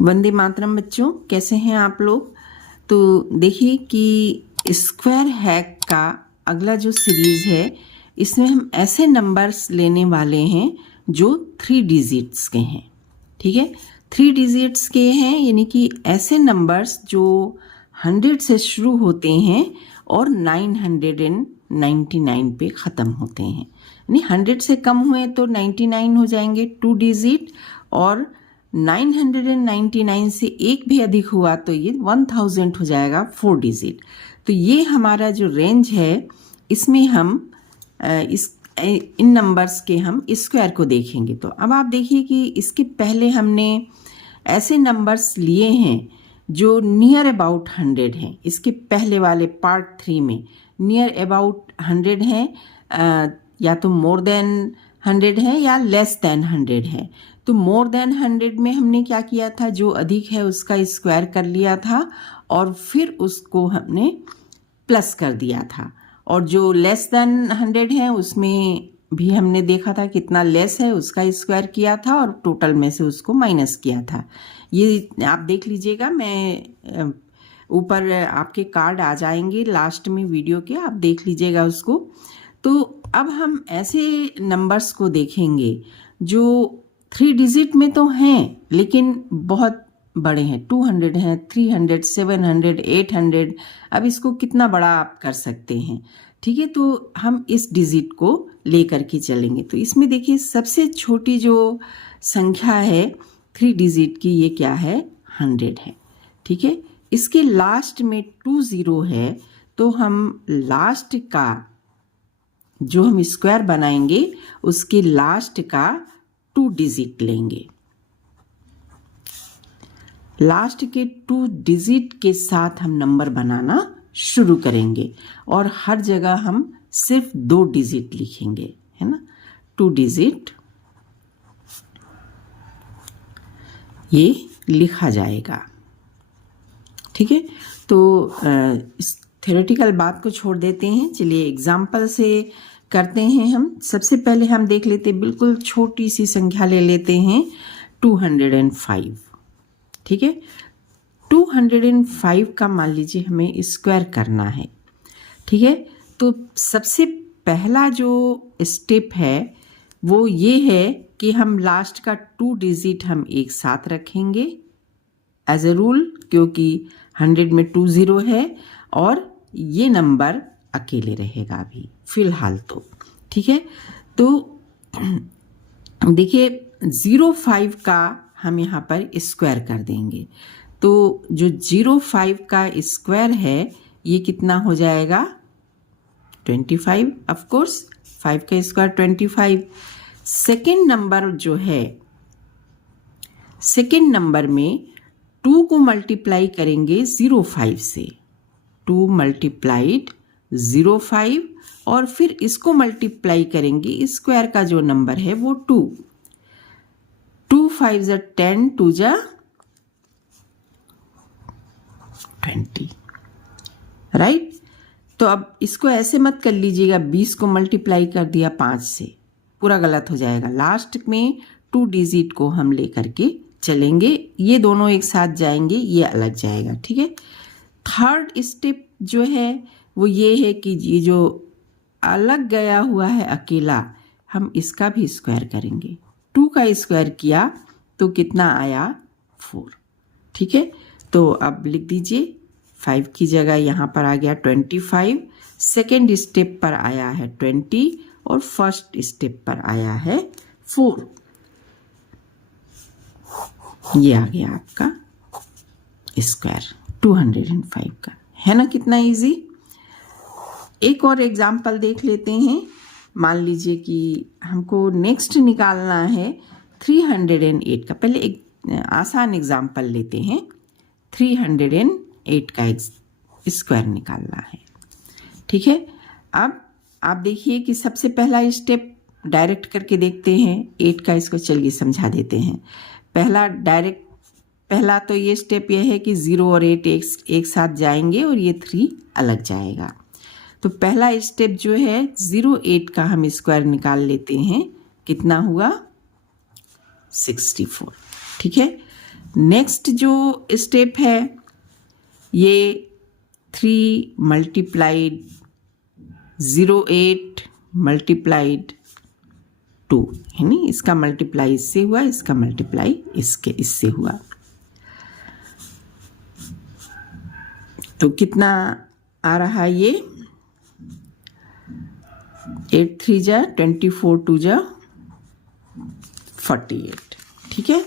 वंदे मातरम बच्चों, कैसे हैं आप लोग। तो देखिए कि स्क्वायर हैक का अगला जो सीरीज़ है, इसमें हम ऐसे नंबर्स लेने वाले हैं जो 3 डिजिट्स के हैं। ठीक है, 3 डिजिट्स के हैं, यानी कि ऐसे नंबर्स जो 100 से शुरू होते हैं और 999 पे ख़त्म होते हैं। यानी 100 से कम हुए तो 99 हो जाएंगे 2 डिजिट, और 999 से एक भी अधिक हुआ तो ये 1000 हो जाएगा 4 डिजिट। तो ये हमारा जो रेंज है, इसमें हम इन नंबर्स के हम स्क्वायर को देखेंगे। तो अब आप देखिए कि इसके पहले हमने ऐसे नंबर्स लिए हैं जो नियर अबाउट 100 हैं। इसके पहले वाले पार्ट 3 में नियर अबाउट 100 हैं, या तो मोर देन 100 है या लेस देन 100 है। तो मोर देन 100 में हमने क्या किया था, जो अधिक है उसका स्क्वायर कर लिया था और फिर उसको हमने प्लस कर दिया था, और जो लेस देन 100 है उसमें भी हमने देखा था कितना लेस है, उसका स्क्वायर किया था और टोटल में से उसको माइनस किया था। ये आप देख लीजिएगा, मैं ऊपर आपके कार्ड आ जाएंगे लास्ट में वीडियो के, आप देख लीजिएगा उसको। तो अब हम ऐसे नंबर्स को देखेंगे जो 3 डिजिट में तो हैं लेकिन बहुत बड़े हैं, 200 हैं, 300, 700, 800। अब इसको कितना बड़ा आप कर सकते हैं। ठीक है, तो हम इस डिजिट को लेकर के चलेंगे। तो इसमें देखिए सबसे छोटी जो संख्या है 3 डिजिट की, ये क्या है, 100 है। ठीक है, इसके लास्ट में 20 है, तो हम लास्ट का जो हम स्क्वायर बनाएंगे उसके लास्ट का 2 डिजिट लेंगे। लास्ट के 2 डिजिट के साथ हम नंबर बनाना शुरू करेंगे और हर जगह हम सिर्फ 2 डिजिट लिखेंगे, है ना। 2 डिजिट ये लिखा जाएगा। ठीक है, तो इस थ्योरेटिकल बात को छोड़ देते हैं, चलिए एग्जाम्पल से करते हैं। हम सबसे पहले हम देख लेते हैं, बिल्कुल छोटी सी संख्या ले लेते हैं 205। ठीक है, 205 का मान लीजिए हमें स्क्वायर करना है। ठीक है, तो सबसे पहला जो स्टेप है वो ये है कि हम लास्ट का 2 डिजिट हम एक साथ रखेंगे एज ए रूल, क्योंकि 100 में 20 है और ये नंबर अकेले रहेगा अभी फिलहाल तो। ठीक है, तो देखिए 05 का हम यहाँ पर स्क्वायर कर देंगे। तो जो 05 का स्क्वायर है ये कितना हो जाएगा, 25। ऑफ कोर्स 5 का स्क्वायर 25। सेकेंड नंबर जो है, सेकेंड नंबर में 2 को मल्टीप्लाई करेंगे 05 से, 2 मल्टीप्लाइड 05, और फिर इसको मल्टीप्लाई करेंगे, स्क्वायर का जो नंबर है वो 2। 2 5 जा 10, 2 जा 20, राइट। तो अब इसको ऐसे मत कर लीजिएगा, 20 को मल्टीप्लाई कर दिया 5 से, पूरा गलत हो जाएगा। लास्ट में 2 डिजिट को हम लेकर के चलेंगे, ये दोनों एक साथ जाएंगे, ये अलग जाएगा। ठीक है, थर्ड स्टेप जो है वो ये है कि ये जो अलग गया हुआ है अकेला, हम इसका भी स्क्वायर करेंगे। 2 का स्क्वायर किया तो कितना आया, 4। ठीक है, तो अब लिख दीजिए 5 की जगह यहाँ पर आ गया 25, सेकेंड स्टेप पर आया है 20 और फर्स्ट स्टेप पर आया है 4। ये आ गया आपका स्क्वायर 205 का, है ना। कितना इजी। एक और एग्जाम्पल देख लेते हैं। मान लीजिए कि हमको नेक्स्ट निकालना है 308 का। पहले एक आसान एग्जाम्पल लेते हैं, 308 का स्क्वायर निकालना है। ठीक है, अब आप देखिए कि सबसे पहला स्टेप डायरेक्ट करके देखते हैं 8 का, इसको चलिए समझा देते हैं। पहला तो ये स्टेप ये है कि 0 और 8 एक साथ जाएंगे और ये 3 अलग जाएगा। तो पहला स्टेप जो है 08 का हम स्क्वायर निकाल लेते हैं, कितना हुआ, 64। ठीक है, नेक्स्ट जो स्टेप है ये 3 मल्टीप्लाइड 08 मल्टीप्लाइड 2 है नहीं, इसका मल्टीप्लाई इससे हुआ, इसका मल्टीप्लाई इससे हुआ। तो कितना आ रहा है ये 8 3 जा 24 2 जा 48। ठीक है,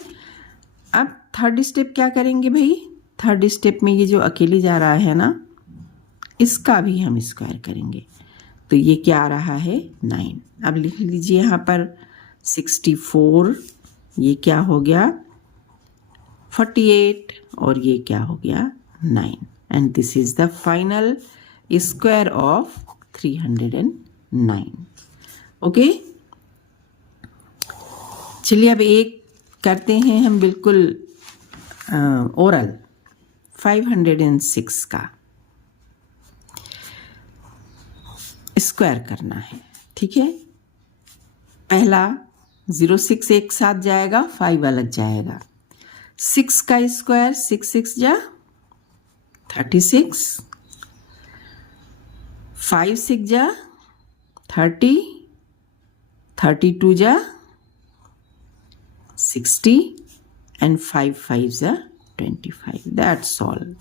अब थर्ड स्टेप क्या करेंगे भाई? थर्ड स्टेप में ये जो अकेले जा रहा है ना, इसका भी हम स्क्वायर करेंगे। तो ये क्या आ रहा है 9। अब लिख लीजिए यहाँ पर 64, ये क्या हो गया 48 और ये क्या हो गया 9। And this is the final square of 309। Okay, चलिए अब एक करते हैं हम बिल्कुल ओरल 506 का स्क्वायर करना है। ठीक है, पहला 06 एक साथ जाएगा, 5 अलग जाएगा। 6 का स्क्वायर 6 6 जा 36, 5 6 जा 30, 32 जा 60 एंड 5 5 जा 25। That's all.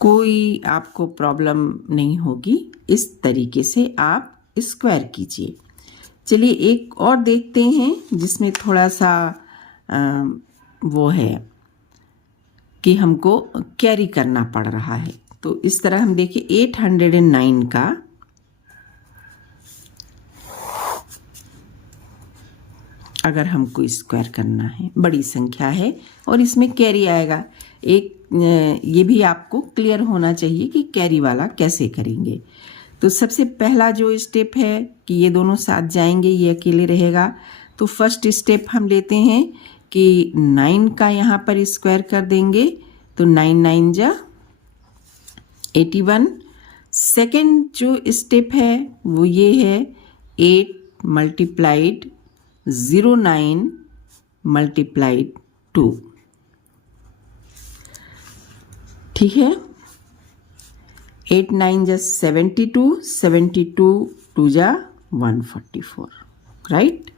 कोई आपको प्रॉब्लम नहीं होगी, इस तरीके से आप स्क्वायर कीजिए। चलिए एक और देखते हैं जिसमें थोड़ा सा वो है कि हमको कैरी करना पड़ रहा है। तो इस तरह हम देखिए 809 का अगर हमको स्क्वायर करना है, बड़ी संख्या है और इसमें कैरी आएगा। एक ये भी आपको क्लियर होना चाहिए कि कैरी वाला कैसे करेंगे। तो सबसे पहला जो स्टेप है कि ये दोनों साथ जाएंगे, ये अकेले रहेगा। तो फर्स्ट स्टेप हम लेते हैं कि 9 का यहाँ पर स्क्वायर कर देंगे, तो 9 9 जा 81। सेकेंड जो स्टेप है वो ये है 8 मल्टीप्लाइड 09 मल्टीप्लाइड 2। ठीक है, 8 9 जा 72, 72 2 जा 144। राइट,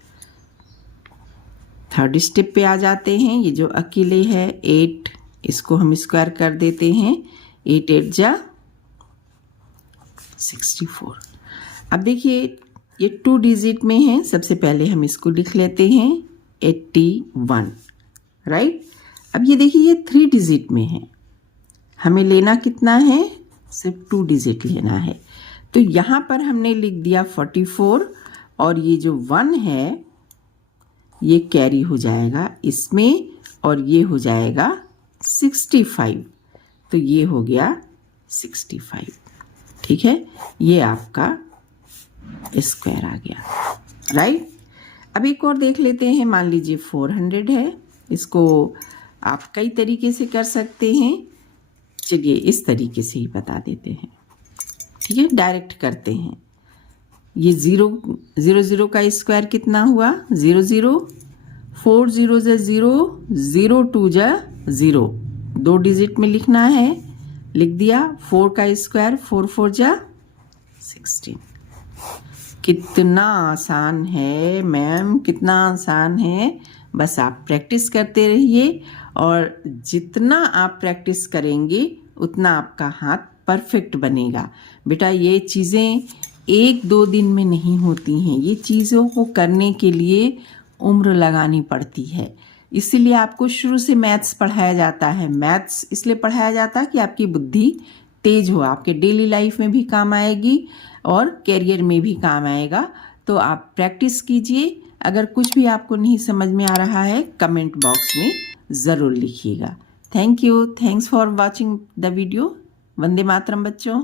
थर्ड स्टेप पे आ जाते हैं। ये जो अकेले है 8, इसको हम स्क्वायर कर देते हैं, 8 8 जा 64। अब देखिए ये 2 डिजिट में है, सबसे पहले हम इसको लिख लेते हैं 81। राइट, अब ये देखिए ये 3 डिजिट में है, हमें लेना कितना है? सिर्फ 2 डिजिट लेना है। तो यहाँ पर हमने लिख दिया 44 और ये जो 1 है ये कैरी हो जाएगा इसमें और ये हो जाएगा 65। तो ये हो गया 65। ठीक है, ये आपका स्क्वायर आ गया। राइट, अब एक और देख लेते हैं। मान लीजिए 400 है, इसको आप कई तरीके से कर सकते हैं। चलिए इस तरीके से ही बता देते हैं। ठीक है, डायरेक्ट करते हैं। ये 0 0 0 का स्क्वायर कितना हुआ 0 0, 4 0 जा 0, 0 2 जा 0, 2 डिजिट में लिखना है, लिख दिया। 4 का स्क्वायर 4 4 जा 16। कितना आसान है मैम, कितना आसान है। बस आप प्रैक्टिस करते रहिए और जितना आप प्रैक्टिस करेंगे उतना आपका हाथ परफेक्ट बनेगा। बेटा ये चीज़ें 1-2 दिन में नहीं होती हैं, ये चीज़ों को करने के लिए उम्र लगानी पड़ती है। इसीलिए आपको शुरू से मैथ्स पढ़ाया जाता है। मैथ्स इसलिए पढ़ाया जाता है कि आपकी बुद्धि तेज हो, आपके डेली लाइफ में भी काम आएगी और कैरियर में भी काम आएगा। तो आप प्रैक्टिस कीजिए। अगर कुछ भी आपको नहीं समझ में आ रहा है कमेंट बॉक्स में ज़रूर लिखिएगा। Thank you, thanks for watching the video. Vande Mataram बच्चों।